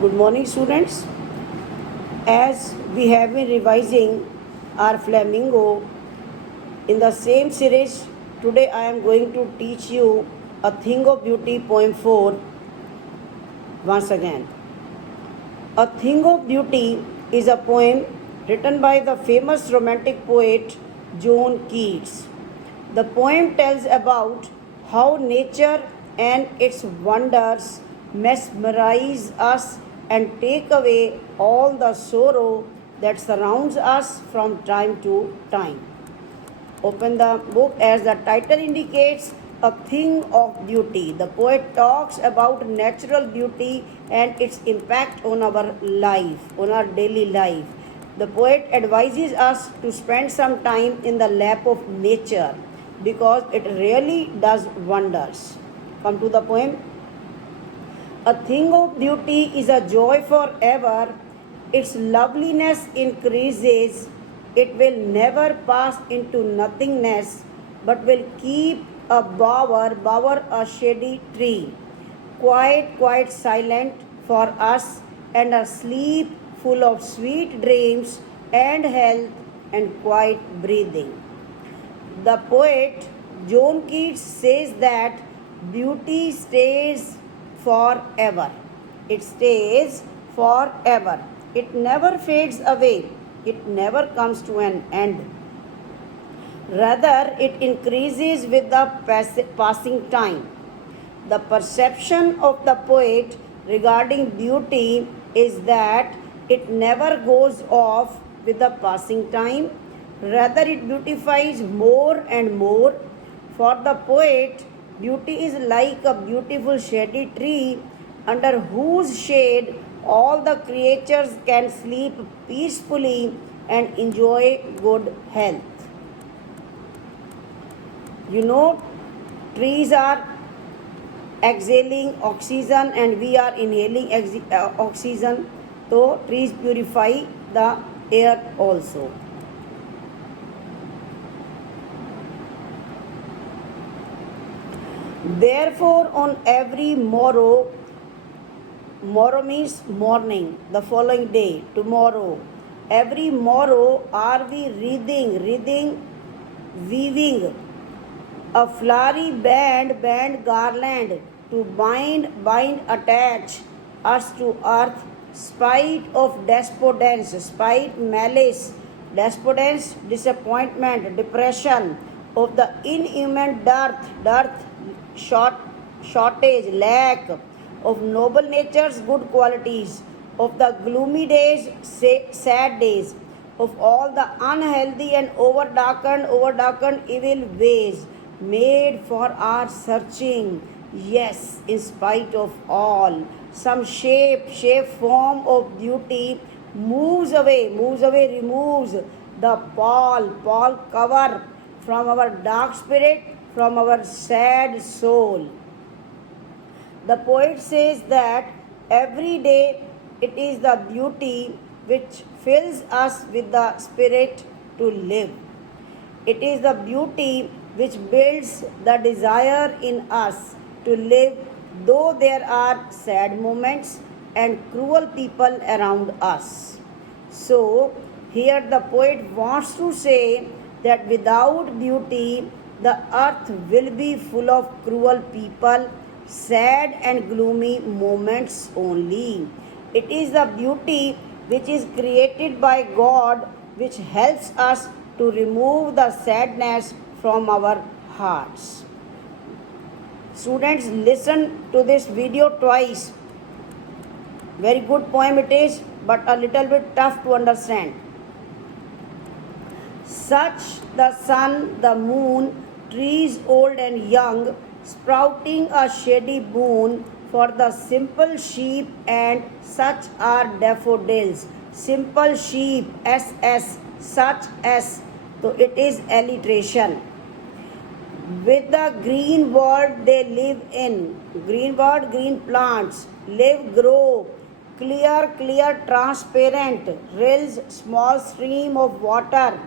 Good morning, students. As we have been revising our Flamingo in the same series, today I am going to teach you A Thing of Beauty, poem 4 once again. A Thing of Beauty is a poem written by the famous romantic poet John Keats. The poem tells about how nature and its wonders mesmerize us and take away all the sorrow that surrounds us from time to time. Open the book. As the title indicates, a thing of beauty. The poet talks about natural beauty and its impact on our life, on our daily life. The poet advises us to spend some time in the lap of nature because it really does wonders. Come to the poem. A thing of beauty is a joy forever. Its loveliness increases. It will never pass into nothingness, but will keep a bower, a shady tree, quite silent for us, and a sleep full of sweet dreams and health and quiet breathing. The poet John Keats says that beauty stays forever. It stays forever. It never fades away. It never comes to an end. Rather, it increases with the passing time. The perception of the poet regarding beauty is that it never goes off with the passing time. Rather, it beautifies more and more. For the poet, beauty is like a beautiful shady tree under whose shade all the creatures can sleep peacefully and enjoy good health. You know, trees are exhaling oxygen and we are inhaling oxygen. So, trees purify the air also. Therefore, on every morrow means morning, the following day, tomorrow. Every morrow are we weaving a flowery band garland to bind, attach us to earth, spite of despondence, spite, malice, despondence, disappointment, depression, of the inhuman dearth, shortage, lack of noble nature's good qualities, of the gloomy days, sad days, of all the unhealthy and overdarkened evil ways made for our searching. Yes, in spite of all, some form of beauty moves away, removes the pall cover from our dark spirit, from our sad soul. The poet says that every day it is the beauty which fills us with the spirit to live. It is the beauty which builds the desire in us to live, though there are sad moments and cruel people around us. So, here the poet wants to say that without beauty, the earth will be full of cruel people, sad and gloomy moments only. It is the beauty which is created by God which helps us to remove the sadness from our hearts. Students, listen to this video twice. Very good poem it is, but a little bit tough to understand. Such the sun, the moon, trees old and young, sprouting a shady boon for the simple sheep, and such are daffodils. Simple sheep, SS, such as, so it is alliteration. With the green world they live in, green world, green plants, live, grow, clear, transparent, rills, small stream of water,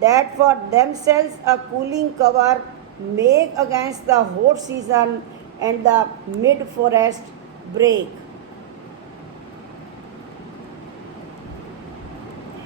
that for themselves a cooling cover make against the hot season and the mid forest break.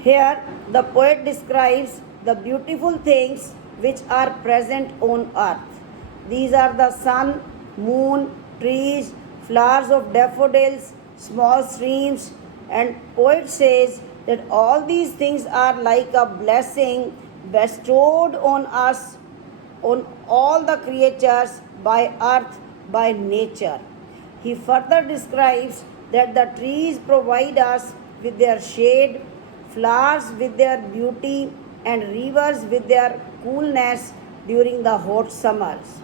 Here, the poet describes the beautiful things which are present on earth. These are the sun, moon, trees, flowers of daffodils, small streams, and poet says that all these things are like a blessing bestowed on us, on all the creatures by earth, by nature. He further describes that the trees provide us with their shade, flowers with their beauty, and rivers with their coolness during the hot summers.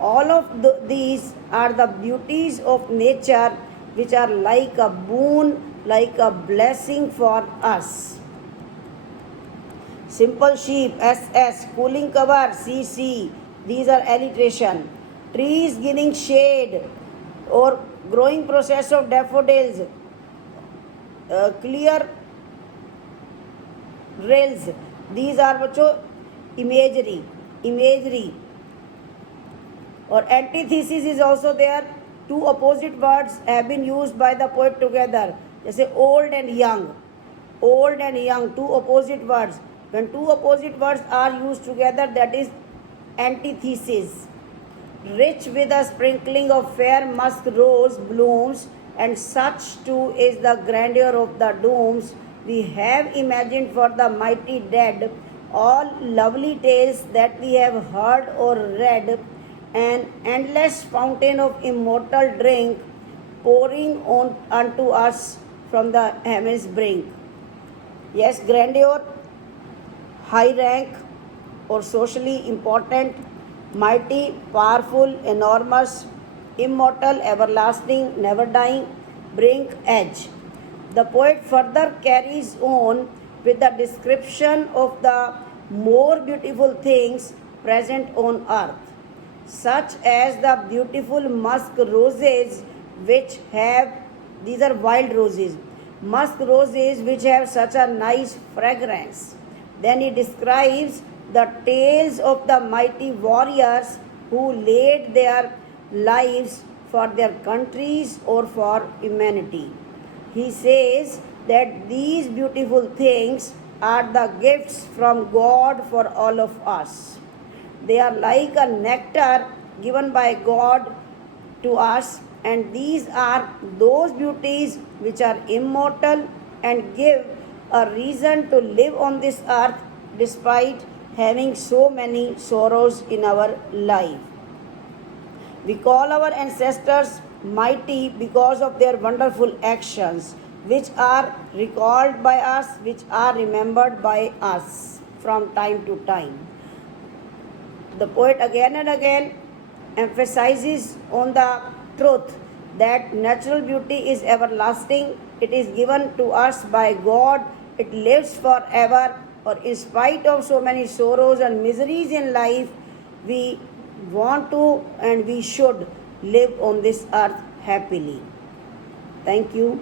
All of these are the beauties of nature which are like a boon, like a blessing for us. Simple sheep, SS, cooling cover, CC, these are alliteration. Trees giving shade or growing process of daffodils, clear rails, these are बच्चों imagery. Or antithesis is also there. Two opposite words have been used by the poet together. जैसे old and young, two opposite words. When two opposite words are used together, that is antithesis. Rich with a sprinkling of fair musk rose blooms, and such too is the grandeur of the dooms we have imagined for the mighty dead, all lovely tales that we have heard or read, an endless fountain of immortal drink pouring on unto us from the heaven's brink. Yes, grandeur, high rank or socially important, mighty, powerful, enormous, immortal, everlasting, never dying, brink, edge. The poet further carries on with the description of the more beautiful things present on earth, such as the beautiful musk roses which have, these are wild roses, musk roses which have such a nice fragrance. Then he describes the tales of the mighty warriors who laid their lives for their countries or for humanity. He says that these beautiful things are the gifts from God for all of us. They are like a nectar given by God to us, and these are those beauties which are immortal and give a reason to live on this earth despite having so many sorrows in our life. We call our ancestors mighty because of their wonderful actions, which are recalled by us, which are remembered by us from time to time. The poet again and again emphasizes on the truth that natural beauty is everlasting, it is given to us by God, it lives forever, or in spite of so many sorrows and miseries in life, we want to and we should live on this earth happily. Thank you.